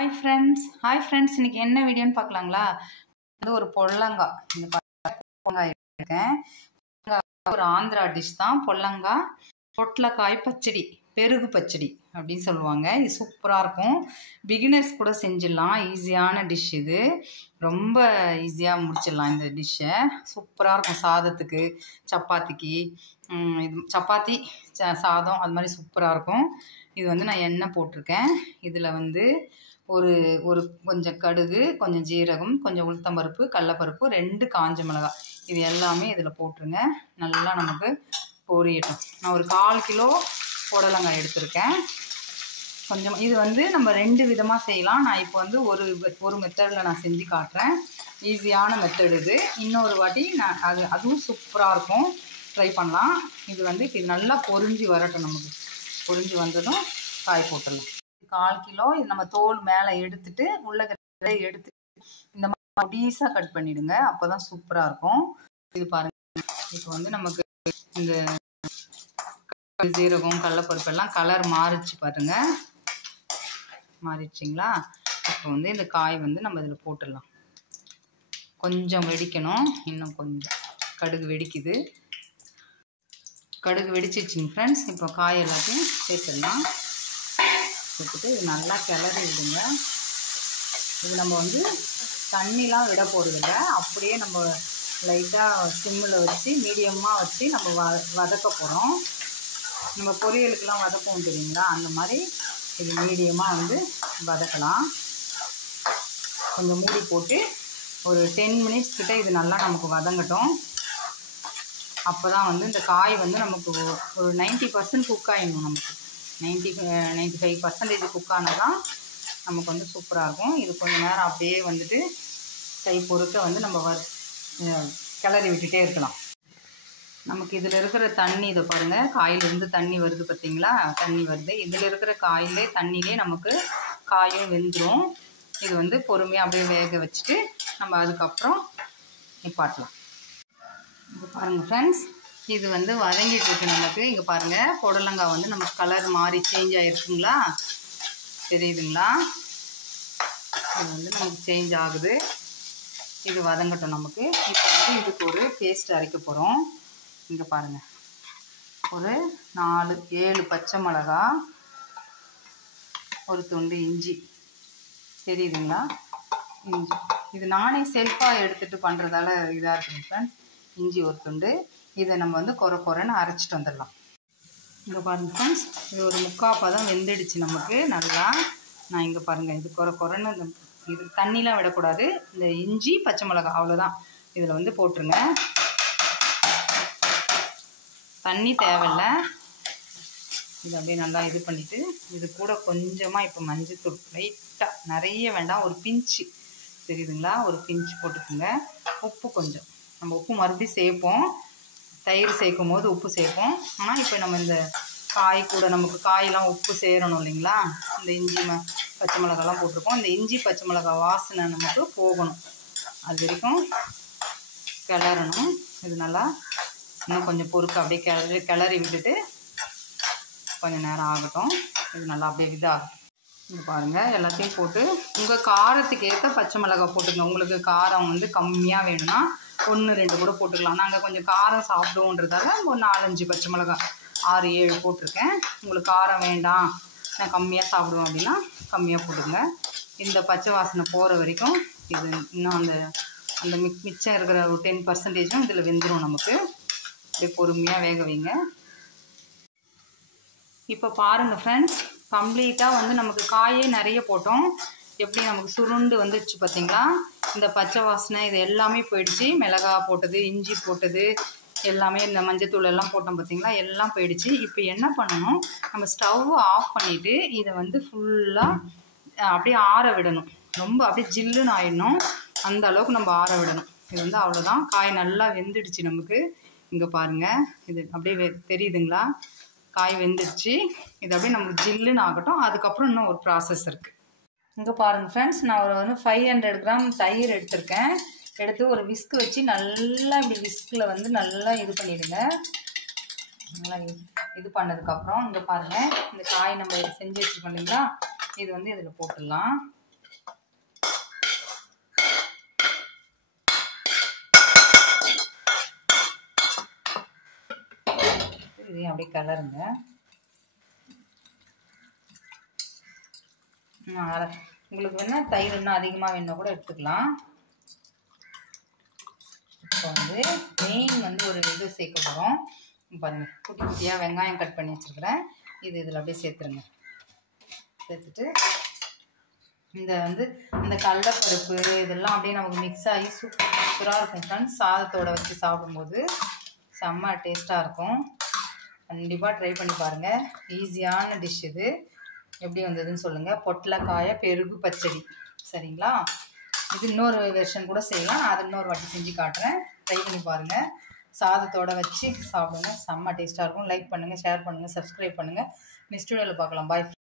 Hi friends இன்னைக்கு என்ன வீடியோன்னு பார்க்கலாங்களா? வந்து ஒரு பொல்லங்காய் இந்த பொல்லங்காய் எடுத்திருக்கேன். ஒரு ஆந்திரா டிஷ் தான் பொல்லங்காய் பொட்லக்காய் பச்சடி, பெருகு பச்சடி அப்படின்னு சொல்லுவாங்க. இது சூப்பராக இருக்கும். பிகினர்ஸ் கூட செஞ்சிடலாம். ஈஸியான டிஷ் இது. ரொம்ப ஈஸியாக முடிச்சிடலாம் இந்த டிஷ்ஷை. சூப்பராக இருக்கும் சாதத்துக்கு, சப்பாத்திக்கு. இது சப்பாத்தி சாதம் அது மாதிரி சூப்பராக இருக்கும். இது வந்து நான் எண்ணெய் போட்டிருக்கேன். இதில் வந்து ஒரு ஒரு கொஞ்சம் கடுகு, கொஞ்சம் ஜீரகம், கொஞ்சம் உளுத்தம்பருப்பு, கடலப்பருப்பு, 2 காஞ்ச மிளகாய் இது எல்லாமே இதில் போட்டுருங்க. நல்லா நமக்கு பொரியட்டும். நான் ஒரு 1/4 கிலோ புடலங்காய் எடுத்திருக்கேன். கொஞ்சம் இது வந்து நம்ம 2 விதமாக செய்யலாம். நான் இப்போ வந்து ஒரு மெத்தடில் நான் செஞ்சு காட்டுறேன். ஈஸியான மெத்தட் இது. இன்னொரு வாட்டி நான் அதுவும் சூப்பராக இருக்கும். ட்ரை பண்ணலாம். இது வந்து இப்போ இது நல்லா பொரிஞ்சு வரட்டும். நமக்கு பொரிஞ்சு வந்ததும் காய் போட்டுடலாம். 1/4 கிலோ இது நம்ம தோல் மேலே எடுத்துட்டு உள்ள எடுத்துட்டு இந்த மாதிரி டீஸாக கட் பண்ணிவிடுங்க. அப்போ தான் சூப்பராக இருக்கும். இது பாருங்கள். இப்போ வந்து நமக்கு இந்த ஜீரகம், கடலப்பருப்பு எல்லாம் கலர் மாறிச்சு பாருங்க. மாறிடுச்சிங்களா? இப்போ வந்து இந்த காய் வந்து நம்ம இதில் போட்டுடலாம். கொஞ்சம் வெடிக்கணும். இன்னும் கொஞ்சம் கடுகு வெடிக்குது. கடுகு வெடிச்சிச்சிங்க ஃப்ரெண்ட்ஸ். இப்போ காய் எல்லாத்தையும் சேர்த்துடலாம். சேர்த்துட்டு இது நல்லா கிளறி விடுங்க. இது நம்ம வந்து தண்ணிலாம் விட போகிறதில்ல. அப்படியே நம்ம லைட்டாக சிம்மில் வச்சு மீடியமாக வச்சு நம்ம வதக்க போகிறோம். நம்ம பொரியலுக்கெலாம் வதக்குவோம் தெரியுங்களா? அந்த மாதிரி இது மீடியமாக வந்து வதக்கலாம். கொஞ்சம் மூடி போட்டு ஒரு 10 மினிட்ஸ் கிட்ட இது நல்லா நமக்கு வதங்கட்டும். அப்போ தான் வந்து இந்த காய் வந்து நமக்கு ஒரு 90% குக் ஆகிடணும். நமக்கு 95% குக் ஆனால் தான் நமக்கு வந்து சூப்பராக இருக்கும். இது கொஞ்சம் நேரம் அப்படியே வந்துட்டு கை பொறுக்க வந்து நம்ம கிளறி விட்டுட்டே இருக்கலாம். நமக்கு இதில் இருக்கிற தண்ணி இதை பாருங்கள். காயிலிருந்து தண்ணி வருது பார்த்தீங்களா? தண்ணி வருது. இதில் இருக்கிற தண்ணியிலே நமக்கு காயும் வெந்துடும். இது வந்து பொறுமையாக அப்படியே வேக வச்சுட்டு நம்ம அதுக்கப்புறம் நிப்பாட்டலாம். இது பாருங்கள் ஃப்ரெண்ட்ஸ். இது வந்து வதங்கிட்டு இருக்கு நமக்கு. இங்கே பாருங்கள், புடலங்காய் வந்து நமக்கு கலர் மாறி சேஞ்ச் ஆகிருக்குங்களா? தெரியுதுங்களா? இது வந்து நமக்கு சேஞ்ச் ஆகுது. இது வதங்கட்டும் நமக்கு. இப்போ வந்து இதுக்கு ஒரு பேஸ்ட் அரைக்க போகிறோம். இங்கே பாருங்கள், ஒரு 7 பச்சை மிளகா, ஒரு துண்டு இஞ்சி. தெரியுதுங்களா? இஞ்சி இது நானே செல்ஃபாக எடுத்துகிட்டு பண்ணுறதால இதாக இருக்குங்க ஃப்ரெண்ட்ஸ். இஞ்சி ஒரு துண்டு. இதை நம்ம வந்து குறைன்னு அரைச்சிட்டு வந்துடலாம். இங்கே பாருங்கள் ஃப்ரெண்ட்ஸ், இது ஒரு 3/4 பதம் வெந்துடுச்சு நமக்கு நல்லா. நான் இங்கே பாருங்கள், இது குறைன்னு இது தண்ணிலாம் விடக்கூடாது. இந்த இஞ்சி பச்சை மிளகாய் அவ்வளோதான் இதில் வந்து போட்டுருங்க. தண்ணி தேவையில்லை. இது அப்படியே நல்லா இது பண்ணிவிட்டு இது கூட கொஞ்சமாக இப்போ மஞ்சத்தூள் லைட்டாக, நிறைய வேண்டாம், ஒரு பிஞ்சு. தெரியுதுங்களா? ஒரு பிஞ்சு போட்டுக்கோங்க. உப்பு கொஞ்சம், நம்ம உப்பு மறுபடியும் சேர்ப்போம். தயிர் சேர்க்கும் போது உப்பு சேர்ப்போம். ஆனால் இப்போ நம்ம இந்த காய் கூட நமக்கு காயெல்லாம் உப்பு சேரணும் இல்லைங்களா? இந்த இஞ்சி பச்சை மிளகாலாம் போட்டிருக்கோம். இந்த இஞ்சி பச்சை மிளகாய் வாசனை நமக்கு போகணும். அது வரைக்கும் கிளறணும். இது நல்லா இன்னும் கொஞ்சம் பொறுக்க அப்படியே கிளறி விட்டுட்டு கொஞ்சம் நேரம் ஆகட்டும். இது நல்லா அப்படியே இதாகும். இது பாருங்கள், எல்லாத்தையும் போட்டு உங்கள் காரத்துக்கு ஏற்ற பச்சை மிளகாய் போட்டுக்கோங்க. உங்களுக்கு காரம் வந்து கம்மியாக வேணும்னா 1-2 கூட போட்டுக்கலாம். நாங்கள் கொஞ்சம் காரம் சாப்பிடுவோன்றதால ஒரு 4-5 பச்சை மிளகாய் 6-7 போட்டிருக்கேன். உங்களுக்கு காரம் வேண்டாம், நான் கம்மியாக சாப்பிடுவேன் அப்படின்னா கம்மியாக போட்டுங்க. இந்த பச்சை வாசனை போகிற வரைக்கும் இது இன்னும் அந்த மிச்சம் இருக்கிற ஒரு 10% இதில் வெந்துடும் நமக்கு. அப்படியே பொறுமையாக வேக வைங்க. இப்போ பாருங்கள் ஃப்ரெண்ட்ஸ், கம்ப்ளீட்டாக வந்து நமக்கு காயே நிறைய போட்டோம். எப்படி நமக்கு சுருண்டு வந்துடுச்சு பார்த்தீங்களா? இந்த பச்சை வாசனை இது எல்லாமே போயிடுச்சு. மிளகாய் போட்டது, இஞ்சி போட்டது எல்லாமே, இந்த மஞ்சத்தூள் எல்லாம் போட்டோம் பார்த்தீங்களா? எல்லாம் போயிடுச்சு. இப்போ என்ன பண்ணணும், நம்ம ஸ்டவ் ஆஃப் பண்ணிவிட்டு இதை வந்து ஃபுல்லாக அப்படியே ஆற விடணும். ரொம்ப அப்படியே ஜில்லுன்னு ஆயிடணும். அந்த அளவுக்கு நம்ம ஆற விடணும். இது வந்து அவ்வளோதான். காய் நல்லா வெந்துடுச்சு நமக்கு. இங்கே பாருங்கள், இது அப்படியே தெரியுதுங்களா? காய் வெந்துடுச்சு. இது அப்படியே நமக்கு ஜில்லுன்னு ஆகட்டும். அதுக்கப்புறம் இன்னும் ஒரு ப்ராசஸ் இருக்குது. இங்கே பாருங்கள் ஃப்ரெண்ட்ஸ், நான் ஒரு 500 கிராம் தயிர் எடுத்திருக்கேன். எடுத்து ஒரு விஸ்க் வச்சு நல்லா இப்படி விஸ்கில் வந்து நல்லா இது பண்ணிவிடுங்க. நல்லா இது பண்ணதுக்கப்புறம் இங்கே பாருங்கள், இந்த காய் நம்ம செஞ்சு வச்சுருக்கோம் இல்லைங்களா? இது வந்து இதில் போட்டுடலாம். இதையும் அப்படியே கலருங்க. உங்களுக்கு வேணால் தயிர் இன்னும் அதிகமாக வேணுன்னா கூட எடுத்துக்கலாம். இப்போ வந்து மெயின் வந்து ஒரு இது சேர்க்க போகிறோம். பாருங்கள், குட்டி குட்டியாக வெங்காயம் கட் பண்ணி வச்சுருக்கிறேன். இதில் அப்படியே சேர்த்துருங்க. சேர்த்துட்டு இந்த கடலைப்பருப்பு இதெல்லாம் அப்படியே நமக்கு மிக்ஸ் ஆகி சூப்பராக இருக்கும் ஃப்ரெண்ட்ஸ். சாதத்தோடு வச்சு சாப்பிடும்போது செம்ம டேஸ்ட்டாக இருக்கும். கண்டிப்பாக ட்ரை பண்ணி பாருங்கள். ஈஸியான டிஷ் இது. எப்படி வந்ததுன்னு சொல்லுங்கள். பொட்டலக்காய பெருகு பச்சடி. சரிங்களா? இது இன்னொரு வெர்ஷன் கூட செய்யலாம். நான் அதை இன்னொரு வாட்டி செஞ்சு காட்டுறேன். ட்ரை பண்ணி பாருங்கள். சாதத்தோடு வச்சு சாப்பிடுங்க. செம்ம டேஸ்ட்டாக இருக்கும். லைக் பண்ணுங்கள், ஷேர் பண்ணுங்கள், சப்ஸ்கிரைப் பண்ணுங்கள். நெக்ஸ்ட் வீடியோவில் பார்க்கலாம். பாய்.